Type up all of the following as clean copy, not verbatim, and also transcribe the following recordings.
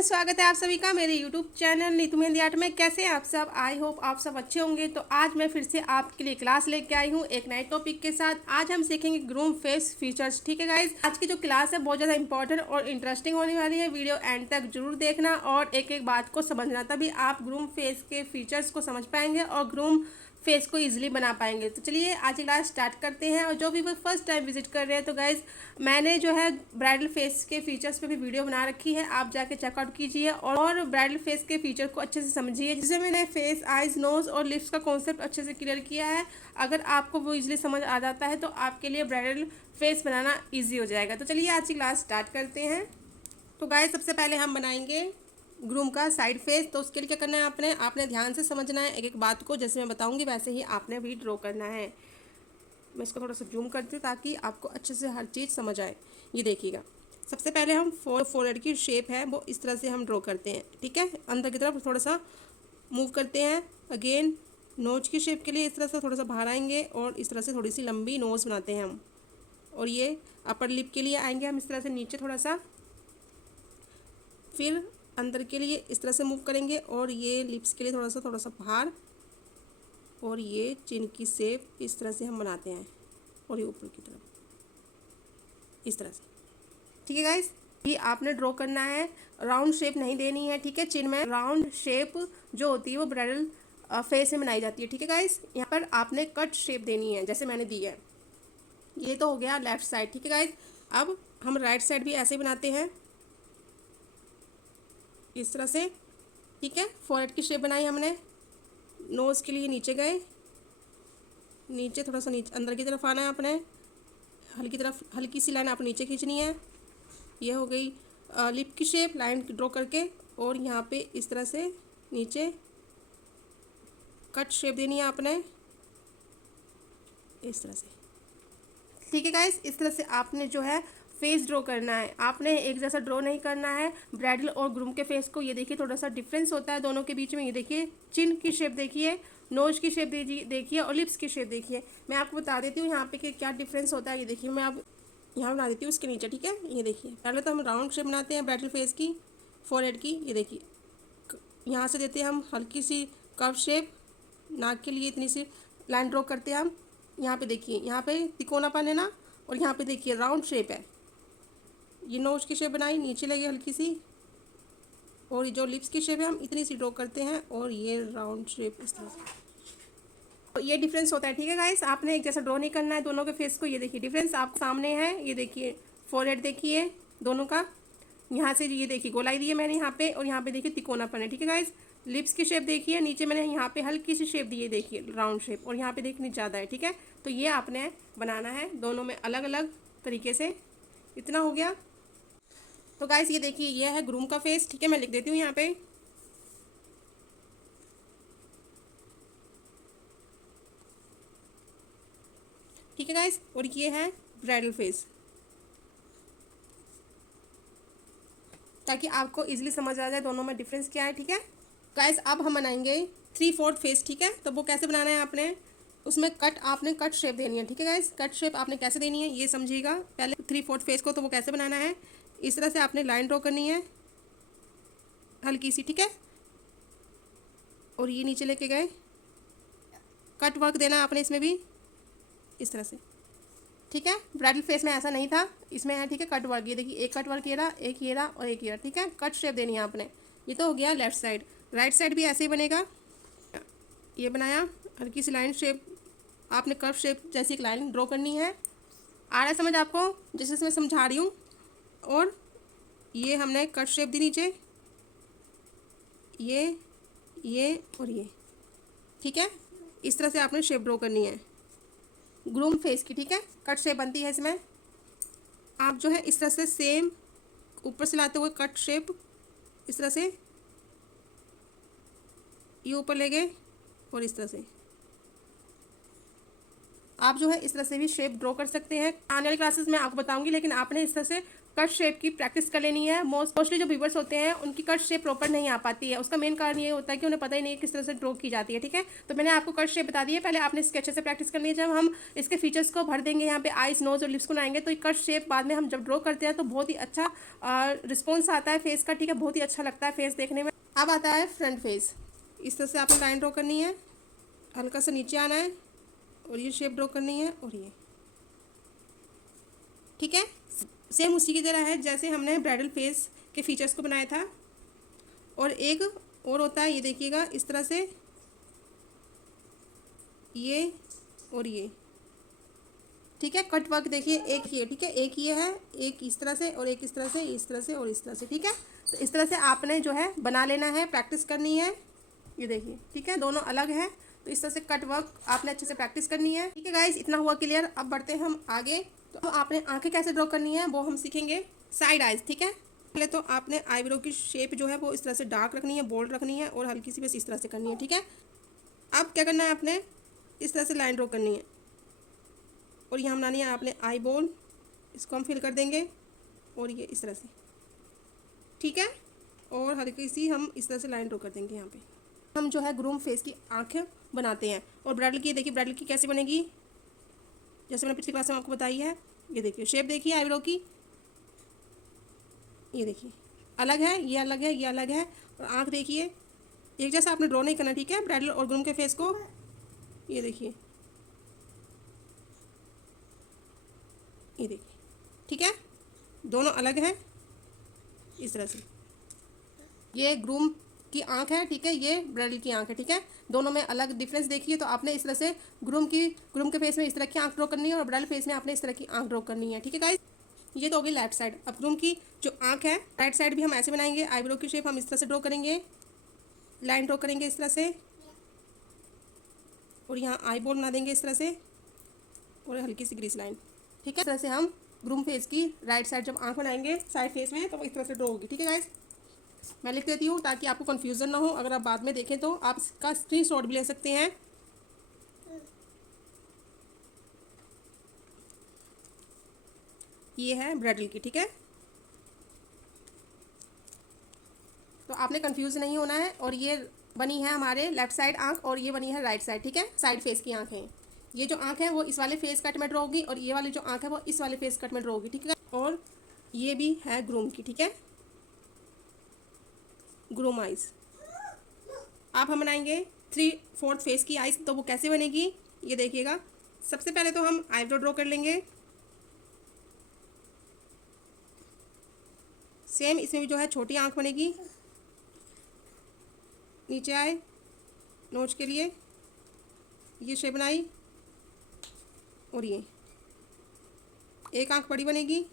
Friends, स्वागत है आप सभी का मेरे YouTube channel Neetu mehndi art में। कैसे हैं आप सब? आई होप आप सब अच्छे होंगे। तो आज मैं फिर से आपके लिए क्लास लेके आई हूँ एक नए टॉपिक के साथ। आज हम सीखेंगे ग्रूम फेस फीचर्स। ठीक है गाइज, आज की जो क्लास है बहुत ज़्यादा इंपॉर्टेंट और इंटरेस्टिंग होने वाली है। वीडियो एंड तक जरूर देखना और एक एक बात को समझना, तभी आप ग्रूम फेस के फीचर्स को समझ पाएंगे और ग्रूम फेस को इजीली बना पाएंगे। तो चलिए आज की क्लास स्टार्ट करते हैं। और जो भी वो फर्स्ट टाइम विजिट कर रहे हैं तो गाइज मैंने जो है ब्राइडल फेस के फीचर्स पे भी वीडियो बना रखी है, आप जाके चेकआउट कीजिए और ब्राइडल फेस के फीचर को अच्छे से समझिए, जिससे मैंने फेस, आईज, नोज और लिप्स का कॉन्सेप्ट अच्छे से क्लियर किया है। अगर आपको वो इजीली समझ आ जाता है तो आपके लिए ब्राइडल फेस बनाना ईजी हो जाएगा। तो चलिए आज की क्लास स्टार्ट करते हैं। तो गाइज सबसे पहले हम बनाएंगे ग्रूम का साइड फेस। तो उसके लिए क्या करना है, आपने ध्यान से समझना है एक एक बात को। जैसे मैं बताऊंगी वैसे ही आपने भी ड्रॉ करना है। मैं इसको थोड़ा सा जूम करती हूँ ताकि आपको अच्छे से हर चीज़ समझ आए। ये देखिएगा, सबसे पहले हम फोरहेड की शेप है वो इस तरह से हम ड्रॉ करते हैं। ठीक है, अंदर की तरफ थोड़ा सा मूव करते हैं। अगेन नोज की शेप के लिए इस तरह से थोड़ा सा बाहर आएंगे और इस तरह से थोड़ी सी लंबी नोज बनाते हैं हम। और ये अपर लिप के लिए आएंगे हम इस तरह से नीचे थोड़ा सा, फिर अंदर के लिए इस तरह से मूव करेंगे और ये लिप्स के लिए थोड़ा सा बाहर, और ये चिन की शेप इस तरह से हम बनाते हैं और ये ऊपर की तरफ इस तरह से। ठीक है गाइस, ये आपने ड्रॉ करना है, राउंड शेप नहीं देनी है। ठीक है, चिन में राउंड शेप जो होती है वो ब्राइडल फेस में बनाई जाती है। ठीक है गाइस, यहाँ पर आपने कट शेप देनी है जैसे मैंने दी है। ये तो हो गया लेफ्ट साइड। ठीक है गाइस, अब हम राइट साइड भी ऐसे ही बनाते हैं इस तरह से। ठीक है, फोरहेड की शेप बनाई हमने, नोज़ के लिए नीचे गए, नीचे थोड़ा सा नीचे अंदर की तरफ आना है अपने, हल्की सी लाइन आप नीचे खींचनी है। ये हो गई लिप की शेप, लाइन ड्रॉ करके, और यहाँ पे इस तरह से नीचे कट शेप देनी है आपने इस तरह से। ठीक है गाइस, इस तरह से आपने जो है फेस ड्रॉ करना है। आपने एक जैसा ड्रॉ नहीं करना है ब्राइडल और ग्रूम के फेस को। ये देखिए थोड़ा सा डिफरेंस होता है दोनों के बीच में। ये देखिए चिन की शेप देखिए, नोज की शेप देखिए और लिप्स की शेप देखिए। मैं आपको बता देती हूँ यहाँ पे कि क्या डिफरेंस होता है। ये देखिए मैं अब यहाँ बना देती हूँ इसके नीचे। ठीक है, ये देखिए पहले तो हम राउंड शेप बनाते हैं ब्राइडल फेस की, फोरहेड की। ये देखिए यहाँ से देते हैं हम हल्की सी कर्व शेप, नाक के लिए इतनी सी लाइन ड्रॉ करते हैं हम। यहाँ पे देखिए, यहाँ पे तिकोनापन है ना, और यहाँ पे देखिए राउंड शेप है। ये नोज की शेप बनाई, नीचे लगी हल्की सी, और ये जो लिप्स की शेप है हम इतनी सी ड्रॉ करते हैं, और ये राउंड शेप इस तरह से। तो ये डिफरेंस होता है। ठीक है गाइस, आपने एक जैसा ड्रॉ नहीं करना है दोनों के फेस को। ये देखिए डिफरेंस आपके सामने है। ये देखिए फोरहेड देखिए दोनों का, यहाँ से ये देखिए गोलाई दी है मैंने यहाँ पे, और यहाँ पे देखिए तिकोनापन है। ठीक है गाइस, लिप्स की शेप देखिए, नीचे मैंने यहाँ पे हल्की सी शेप दी है देखिए राउंड शेप, और यहाँ पे देखनी ज़्यादा है। ठीक है, तो ये आपने बनाना है दोनों में अलग अलग तरीके से। इतना हो गया। तो गाइस ये देखिए ये है ग्रूम का फेस। ठीक है, मैं लिख देती हूँ यहाँ पे। ठीक है गाइस, और ये है ब्राइडल फेस, ताकि आपको इजीली समझ आ जाए दोनों में डिफरेंस क्या है। ठीक है गाइस, अब हम बनाएंगे 3/4 फेस। ठीक है, तो वो कैसे बनाना है, आपने उसमें आपने कट शेप देनी है। ठीक है गाइस, कट शेप आपने कैसे देनी है ये समझिएगा पहले। 3/4 फेस को तो वो कैसे बनाना है, इस तरह से आपने लाइन ड्रॉ करनी है हल्की सी। ठीक है, और ये नीचे लेके गए, कट वर्क देना है आपने इसमें भी इस तरह से। ठीक है, ब्राइडल फेस में ऐसा नहीं था, इसमें है। ठीक है, कट वर्क। ये देखिए एक कट वर्क ये रहा, एक ये रहा और एक ये रहा। ठीक है, कट शेप देनी है आपने। ये तो हो गया लेफ्ट साइड। राइट साइड भी ऐसे ही बनेगा। ये बनाया हल्की सी लाइन शेप, आपने कर्व शेप जैसी एक लाइन ड्रॉ करनी है। आ रहा है समझ आपको, जैसे मैं समझा रही हूँ। और ये हमने कट शेप दी नीचे, ये और ये। ठीक है, इस तरह से आपने शेप ड्रॉ करनी है ग्रूम फेस की। ठीक है, कट शेप बनती है इसमें। आप जो है इस तरह से सेम ऊपर से लाते हुए कट शेप इस तरह से ये ऊपर ले गए, और इस तरह से आप जो है इस तरह से भी शेप ड्रॉ कर सकते हैं। आने वाली क्लासेस में आपको बताऊंगी, लेकिन आपने इस तरह से कट शेप की प्रैक्टिस कर लेनी है। मोस्टली जो व्यूअर्स होते हैं उनकी कट शेप प्रॉपर नहीं आ पाती है। उसका मेन कारण ये होता है कि उन्हें पता ही नहीं है किस तरह से ड्रॉ की जाती है। ठीक है, तो मैंने आपको कट शेप बता दी है, पहले आपने इसके अच्छे से प्रैक्टिस करनी है। जब हम इसके फीचर्स को भर देंगे यहाँ पे आइज, नोज और लिप्स को बनाएंगे, तो कट शेप बाद में हम जब ड्रॉ करते हैं तो बहुत ही अच्छा रिस्पॉन्स आता है फेस का। ठीक है, बहुत ही अच्छा लगता है फेस देखने में। अब आता है फ्रंट फेस। इस तरह से आपने लाइन ड्रॉ करनी है, हल्का सा नीचे आना है और ये शेप ड्रॉ करनी है और ये, ठीक है। सेम उसी की तरह है जैसे हमने ब्राइडल फेस के फीचर्स को बनाया था। और एक और होता है, ये देखिएगा इस तरह से, ये और ये, ठीक है। कट वर्क देखिए, एक ये, ठीक है, एक ये है, एक इस तरह से और एक इस तरह से, इस तरह से और इस तरह से, ठीक है। तो इस तरह से आपने जो है बना लेना है, प्रैक्टिस करनी है। ये देखिए, ठीक है, दोनों अलग है, तो इस तरह से कट वर्क आपने अच्छे से प्रैक्टिस करनी है। ठीक है गाइस, इतना हुआ क्लियर। अब बढ़ते हैं हम आगे। तो आपने आंखें कैसे ड्रॉ करनी है वो हम सीखेंगे, साइड आइज। ठीक है, पहले तो आपने आईब्रो की शेप जो है वो इस तरह से डार्क रखनी है, बोल्ड रखनी है और हल्की सी बस इस तरह से करनी है। ठीक है, अब क्या करना है, आपने इस तरह से लाइन ड्रॉ करनी है और यहाँ बनानी है आपने आई बॉल, इसको हम फिल कर देंगे और ये इस तरह से, ठीक है। और हल्की सी हम इस तरह से लाइन ड्रॉ कर देंगे। यहाँ पे हम जो है ग्रूम फेस की आंखें बनाते हैं। और ब्राइडल की देखिए, ब्राइडल की कैसे बनेगी, जैसे मैंने पिछली क्लास में आपको बताई है। ये देखिए शेप देखिए आईब्रो की, ये देखिए अलग है, ये अलग है, ये अलग है। और आँख देखिए, एक जैसा आपने ड्रॉ नहीं करना, ठीक है, ब्राइडल और ग्रूम के फेस को। ये देखिए, ये देखिए, ठीक है, दोनों अलग हैं इस तरह से। ये ग्रूम की आंख है, ठीक है, ये ब्राइडल की आंख है, ठीक है। दोनों में अलग डिफरेंस देखिए। तो आपने इस तरह से ग्रूम के फेस में इस तरह की आंख ड्रॉ करनी है और ब्राइडल फेस में आपने इस तरह की आंख ड्रॉ करनी है। ठीक है गाइस, ये तो होगी लेफ्ट साइड। अब ग्रूम की जो आंख है, राइट साइड भी हम ऐसे बनाएंगे। आईब्रो की शेप हम इस तरह से ड्रॉ करेंगे, लाइन ड्रॉ करेंगे इस तरह से और यहाँ आई बॉल बना देंगे इस तरह से और हल्की सी ग्रीस लाइन, ठीक है। इस तरह से हम ग्रूम फेस की राइट साइड जब आंख बनाएंगे साइड फेस में, तो वो इस तरह से ड्रॉ होगी। ठीक है गाइस, मैं लिख देती हूँ ताकि आपको कन्फ्यूज़न ना हो। अगर आप बाद में देखें तो आप इसका स्क्रीनशॉट भी ले सकते हैं। ये है ब्राइडल की, ठीक है। तो आपने कंफ्यूज नहीं होना है। और ये बनी है हमारे लेफ्ट साइड आंख और ये बनी है राइट साइड, ठीक है, साइड फेस की आंख है। ये जो आंख है वो इस वाले फेस कट में ड्रॉ होगी और ये वाली जो आंख है वो इस वाले फेस कट में ड्रॉ होगी, ठीक है। और ये भी है ग्रूम की, ठीक है, ग्रूम आइज। अब हम बनाएंगे 3/4 फेस की आइज। तो वो कैसे बनेगी ये देखिएगा। सबसे पहले तो हम आईब्रो ड्रॉ कर लेंगे। सेम इसमें भी जो है छोटी आंख बनेगी, नीचे आए नोच के लिए, ये शेप बनाई और ये एक आंख बड़ी बनेगी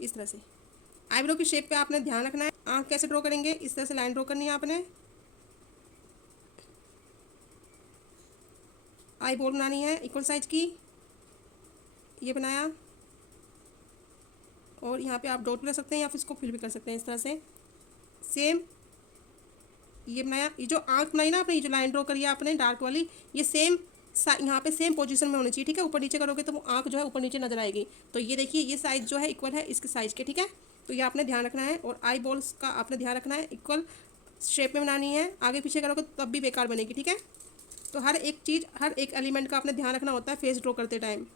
इस तरह से। आईब्रो की शेप पे आपने ध्यान रखना है। आंख कैसे ड्रॉ करेंगे, इस तरह से लाइन ड्रॉ करनी है आपने, आई बॉल बनानी है इक्वल साइज की, ये बनाया और यहाँ पे आप डॉट भी कर सकते हैं या फिर इसको फिल भी कर सकते हैं इस तरह से। सेम ये बनाया, ये जो आंख बनाई ना आपने, ये जो लाइन ड्रॉ करी है आपने डार्क वाली, ये सेम यहाँ पे सेम पोजीशन में होनी चाहिए, ठीक है। ऊपर नीचे करोगे तो वो आंख जो है ऊपर नीचे नजर आएगी। तो ये देखिए ये साइज जो है इक्वल है इसके साइज के, ठीक है। तो ये आपने ध्यान रखना है। और आई बॉल्स का आपने ध्यान रखना है, इक्वल शेप में बनानी है। आगे पीछे करोगे तब भी बेकार बनेगी, ठीक है। तो हर एक चीज़, हर एक एलिमेंट का आपने ध्यान रखना होता है फेस ड्रॉ करते टाइम।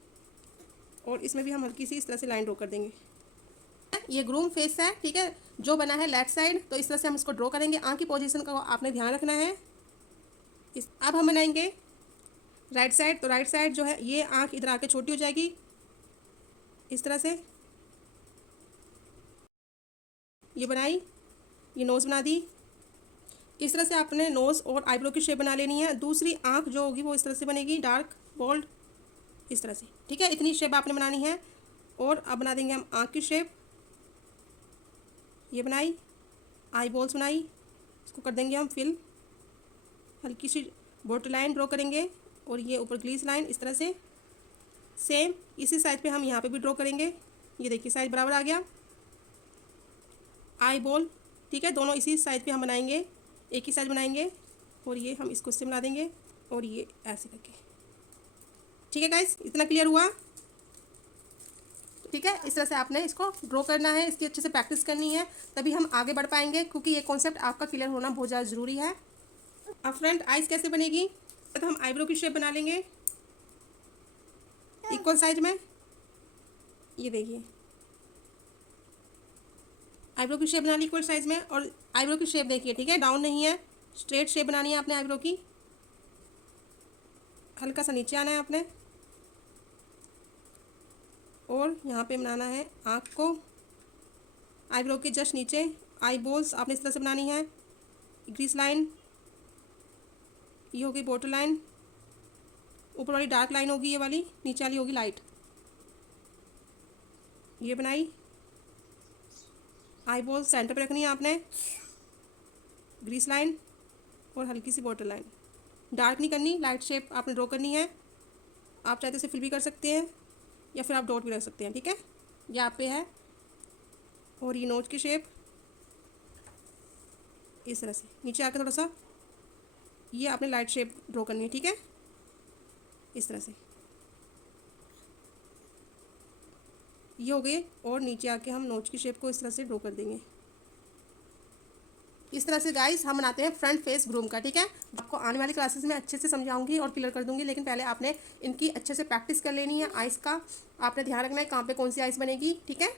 और इसमें भी हम हल्की सी इस तरह से लाइन ड्रॉ कर देंगे। ये ग्रूम फेस है, ठीक है, जो बना है लेफ्ट साइड। तो इस तरह से हम इसको ड्रॉ करेंगे। आंख की पोजीशन का आपने ध्यान रखना है। अब हम बनाएंगे राइट साइड। तो राइट साइड जो है ये आंख इधर आके छोटी हो जाएगी इस तरह से, ये बनाई, ये नोज़ बना दी। इस तरह से आपने नोज़ और आईब्रो की शेप बना लेनी है। दूसरी आंख जो होगी वो इस तरह से बनेगी, डार्क बोल्ड इस तरह से, ठीक है। इतनी शेप आपने बनानी है। और अब बना देंगे हम आंख की शेप, ये बनाई, आई बॉल्स बनाई, इसको कर देंगे हम फिल, हल्की सी बॉर्डर लाइन ड्रॉ करेंगे और ये ऊपर ग्लीस लाइन इस तरह से। सेम इसी साइड पे हम यहाँ पे भी ड्रॉ करेंगे। ये देखिए साइज बराबर आ गया। आई बॉल, ठीक है, दोनों इसी साइज पे हम बनाएंगे, एक ही साइज बनाएंगे। और ये हम इसको इससे बना देंगे और ये ऐसे करके, ठीक है गाइस, इतना क्लियर हुआ। ठीक है, इस तरह से आपने इसको ड्रॉ करना है, इसकी अच्छे से प्रैक्टिस करनी है, तभी हम आगे बढ़ पाएंगे, क्योंकि ये कॉन्सेप्ट आपका क्लियर होना बहुत ज़्यादा ज़रूरी है। अब फ्रंट आइज कैसे बनेगी, तो हम आईब्रो की शेप बना लेंगे इक्वल साइज में। ये देखिए, आईब्रो की शेप बना ली इक्वल साइज में, और आईब्रो की शेप देखिए, ठीक है, डाउन नहीं है, स्ट्रेट शेप बनानी है आपने आईब्रो की। हल्का सा नीचे आना है आपने, और यहाँ पे बनाना है आँख को, आईब्रो के जस्ट नीचे आई बोल्स आपने इस तरह से बनानी है। ग्रीस लाइन, ये होगी बॉर्डर लाइन, ऊपर वाली डार्क लाइन होगी ये वाली, नीचे वाली होगी लाइट। ये बनाई, आई बॉल सेंटर पे रखनी है आपने, ग्रीस लाइन और हल्की सी बॉर्डर लाइन, डार्क नहीं करनी, लाइट शेप आपने ड्रॉ करनी है। आप चाहते इसे फिल भी कर सकते हैं या फिर आप डॉट भी रख सकते हैं, ठीक है, ये आप पे है। और ये नोज की शेप इस तरह से नीचे आकर थोड़ा सा ये आपने लाइट शेप ड्रॉ करनी है, ठीक है, इस तरह से ये हो गए। और नीचे आके हम नोच की शेप को इस तरह से ड्रॉ कर देंगे। इस तरह से गाइस हम बनाते हैं फ्रंट फेस ग्रूम का, ठीक है। आपको आने वाली क्लासेस में अच्छे से समझाऊंगी और क्लियर कर दूंगी, लेकिन पहले आपने इनकी अच्छे से प्रैक्टिस कर लेनी है। आइस का आपने ध्यान रखना है कहाँ पे कौन सी आइस बनेगी, ठीक है।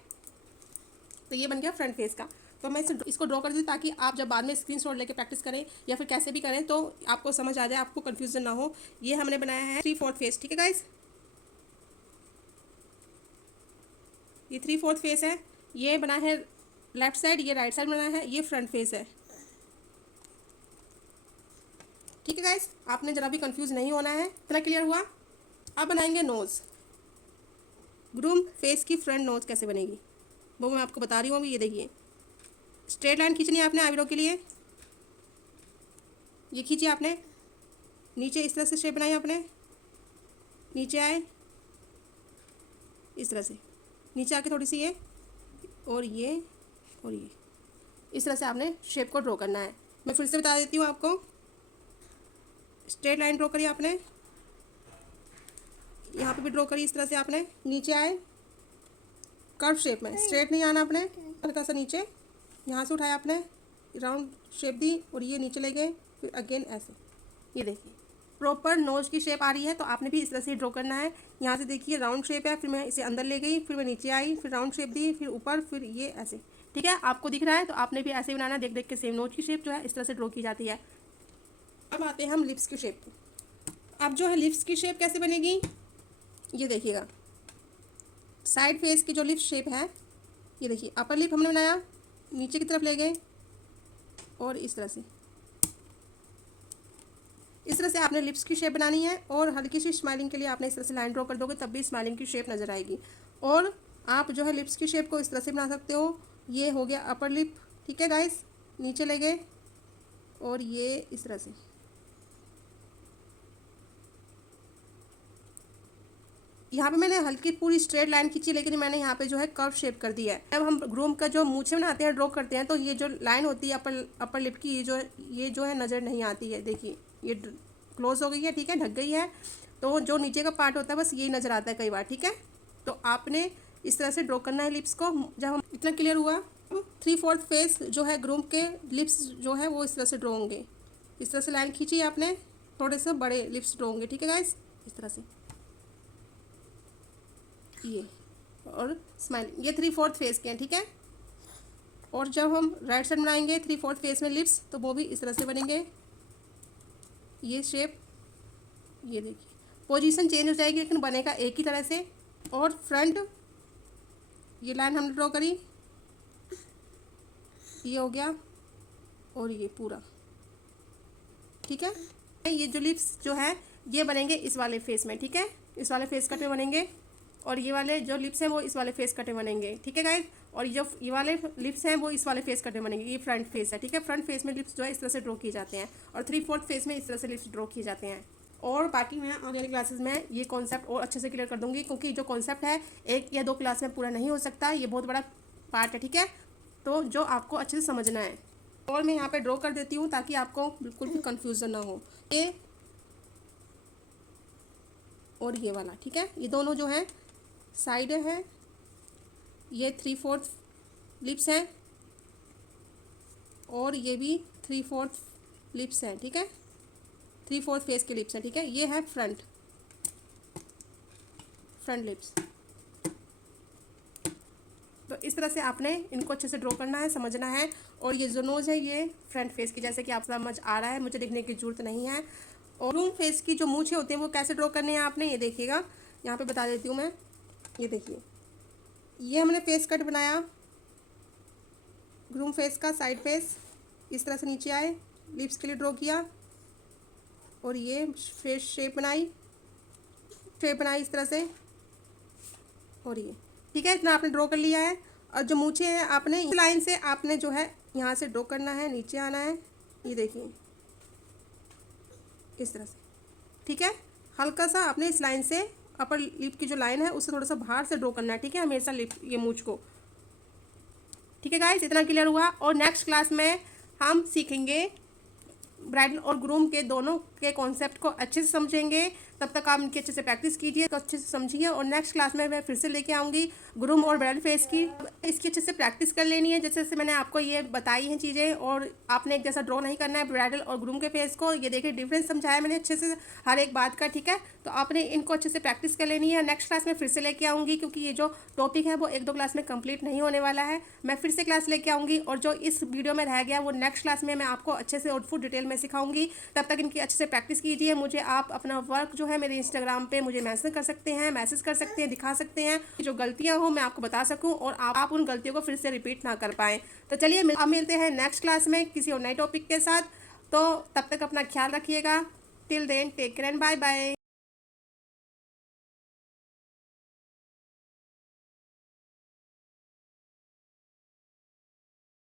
तो ये बन गया फ्रंट फेस का। तो मैं इसको ड्रॉ कर दूँ ताकि आप जब बाद में स्क्रीनशॉट लेके प्रैक्टिस करें या फिर कैसे भी करें तो आपको समझ आ जाए, आपको कन्फ्यूजन ना हो। ये हमने बनाया है 3/4 फेस, ठीक है गाइस, ये 3/4 फेस है। ये बना है लेफ्ट साइड, ये राइट साइड बना है, ये फ्रंट फेस है, ठीक है गाइस। आपने जरा भी कंफ्यूज नहीं होना है, इतना क्लियर हुआ। अब बनाएंगे नोज़, ग्रूम फेस की फ्रंट नोज कैसे बनेगी वो मैं आपको बता रही हूँ। ये देखिए, स्ट्रेट लाइन खींचनी है आपने आईब्रो के लिए, ये खींचिए आपने, नीचे इस तरह से शेप बनाई आपने, नीचे आए इस तरह से, नीचे आके थोड़ी सी ये और ये और ये, इस तरह से आपने शेप को ड्रॉ करना है। मैं फिर से बता देती हूँ आपको। स्ट्रेट लाइन ड्रॉ करिए आपने, यहाँ पे भी ड्रॉ करिए इस तरह से आपने, नीचे आए कर्व शेप में, स्ट्रेट नहीं आना आपने, हल्का सा नीचे, यहाँ से उठाया आपने, राउंड शेप दी और ये नीचे ले गए, फिर अगेन ऐसे। ये देखिए प्रॉपर नोज की शेप आ रही है, तो आपने भी इस तरह से ड्रॉ करना है। यहाँ से देखिए राउंड शेप है, फिर मैं इसे अंदर ले गई, फिर मैं नीचे आई, फिर राउंड शेप दी, फिर ऊपर, फिर ये ऐसे, ठीक है। आपको दिख रहा है तो आपने भी ऐसे ही बनाना, देख देख के सेम नोज की शेप जो है इस तरह से ड्रॉ की जाती है। अब आते हैं हम लिप्स की शेप पे। अब जो है लिप्स की शेप कैसे बनेगी, ये देखिएगा, साइड फेस की जो लिप शेप है, ये देखिए अपर लिप हमने बनाया, नीचे की तरफ ले गए और इस तरह से, इस तरह से आपने लिप्स की शेप बनानी है। और हल्की सी स्माइलिंग के लिए आपने इस तरह से लाइन ड्रॉ कर दोगे, तब भी स्माइलिंग की शेप नज़र आएगी। और आप जो है लिप्स की शेप को इस तरह से बना सकते हो। ये हो गया अपर लिप, ठीक है गाइस, नीचे ले गए और ये इस तरह से, यहाँ पे मैंने हल्की पूरी स्ट्रेट लाइन खींची, लेकिन मैंने यहाँ पे जो है कर्व शेप कर दिया है। जब हम ग्रूम का जो मूछें बनाते हैं, ड्रॉ करते हैं, तो ये जो लाइन होती है अपर लिप की, ये जो है नज़र नहीं आती है। देखिए ये क्लोज हो गई है, ठीक है, ढक गई है, तो जो नीचे का पार्ट होता है बस यही नज़र आता है कई बार, ठीक है। तो आपने इस तरह से ड्रॉ करना है लिप्स को। जब हम इतना क्लियर हुआ, 3/4 फेस जो है ग्रूम के लिप्स जो है वो इस तरह से ड्रॉ होंगे। इस तरह से लाइन खींची आपने, थोड़े से बड़े लिप्स ड्रॉ होंगे, ठीक है गाइस, इस तरह से ये, और स्माइल, ये 3/4 फेस के हैं, ठीक है। और जब हम राइट साइड बनाएंगे 3/4 फेस में लिप्स, तो वो भी इस तरह से बनेंगे, ये शेप, ये देखिए पोजीशन चेंज हो जाएगी लेकिन बनेगा एक ही तरह से। और फ्रंट, ये लाइन हमने ड्रॉ करी, ये हो गया, और ये पूरा, ठीक है। ये जो लिप्स जो है ये बनेंगे इस वाले फेस में, ठीक है, इस वाले फेस कट में बनेंगे। और ये वाले जो लिप्स हैं वो इस वाले फेस कट में बनेंगे, ठीक है गाइस। और ये वाले लिप्स हैं वो इस वाले फेस कट में बनेंगे। ये फ्रंट फेस है, ठीक है। फ्रंट फेस में लिप्स जो है इस तरह से ड्रॉ किए जाते हैं, और 3/4 फेस में इस तरह से लिप्स ड्रॉ किए जाते हैं। और बाकी मैं आगे वाली क्लासेस में ये कॉन्सेप्ट और अच्छे से क्लियर कर दूंगी, क्योंकि जो कॉन्सेप्ट है 1 या 2 क्लास में पूरा नहीं हो सकता, ये बहुत बड़ा पार्ट है, ठीक है। तो जो आपको अच्छे से समझना है, और मैं यहाँ पे ड्रॉ कर देती हूँ ताकि आपको बिल्कुल भी कन्फ्यूज़न ना हो। ये और ये वाला, ठीक है, ये दोनों जो है साइड है, ये 3/4 लिप्स हैं और ये भी 3/4 लिप्स हैं, ठीक है, 3/4 फेस के लिप्स हैं, ठीक है। ये है फ्रंट लिप्स। तो इस तरह से आपने इनको अच्छे से ड्रॉ करना है, समझना है। और ये जो नोज़ है ये फ्रंट फेस की, जैसे कि आप समझ आ रहा है, मुझे देखने की जरूरत नहीं है। और ग्रूम फेस की जो मूछें होती हैं वो कैसे ड्रॉ करनी है आपने, ये देखिएगा, यहाँ पे बता देती हूँ मैं। ये देखिए, ये हमने फेस कट बनाया, ग्रूम फेस का साइड फेस इस तरह से नीचे आए, लिप्स के लिए ड्रॉ किया, और ये फेस शेप बनाई इस तरह से, और ये, ठीक है, इतना आपने ड्रॉ कर लिया है। और जो मूछें हैं आपने इस लाइन से आपने जो है यहाँ से ड्रॉ करना है, नीचे आना है, ये देखिए इस तरह से, ठीक है। हल्का सा आपने इस लाइन से अपर लिप की जो लाइन है उससे थोड़ा सा बाहर से ड्रॉ करना है, ठीक है, हमेशा लिप ये मूछ को, ठीक है गाइस, इतना क्लियर हुआ। और नेक्स्ट क्लास में हम सीखेंगे ब्राइडल और ग्रूम के दोनों के कॉन्सेप्ट को अच्छे से समझेंगे। तब तक आप इनकी अच्छे से प्रैक्टिस कीजिए, तो अच्छे से समझिए। और नेक्स्ट क्लास में मैं फिर से लेके आऊँगी ग्रूम और ब्राइडल फेस की। इसकी अच्छे से प्रैक्टिस कर लेनी है, जैसे मैंने आपको ये बताई हैं चीज़ें, और आपने एक जैसा ड्रॉ नहीं करना है ब्राइडल और ग्रूम के फेस को। ये देखिए डिफरेंस समझाया मैंने अच्छे से हर एक बात का, ठीक है। तो आपने इनको अच्छे से प्रैक्टिस कर लेनी है। नेक्स्ट क्लास में फिर से लेके आऊँगी, क्योंकि ये जो टॉपिक है वो 1-2 क्लास में कंप्लीट नहीं होने वाला है। मैं फिर से क्लास लेके आऊँगी, और जो इस वीडियो में रह गया वो नेक्स्ट क्लास में मैं आपको अच्छे से और फुल डिटेल में सिखाऊंगी। तब तक इनकी अच्छे से प्रैक्टिस कीजिए। मुझे आप अपना वर्क जो है मेरे इंस्टाग्राम पे मुझे मैसेज कर सकते हैं, दिखा सकते हैं, जो गलतियां हो मैं आपको बता सकूं और आप उन गलतियों को फिर से रिपीट ना कर पाएँ। तो चलिए अब मिलते हैं नेक्स्ट क्लास में किसी और नए टॉपिक के साथ। तो तब तक अपना ख्याल रखिएगा। Till then take care and bye bye.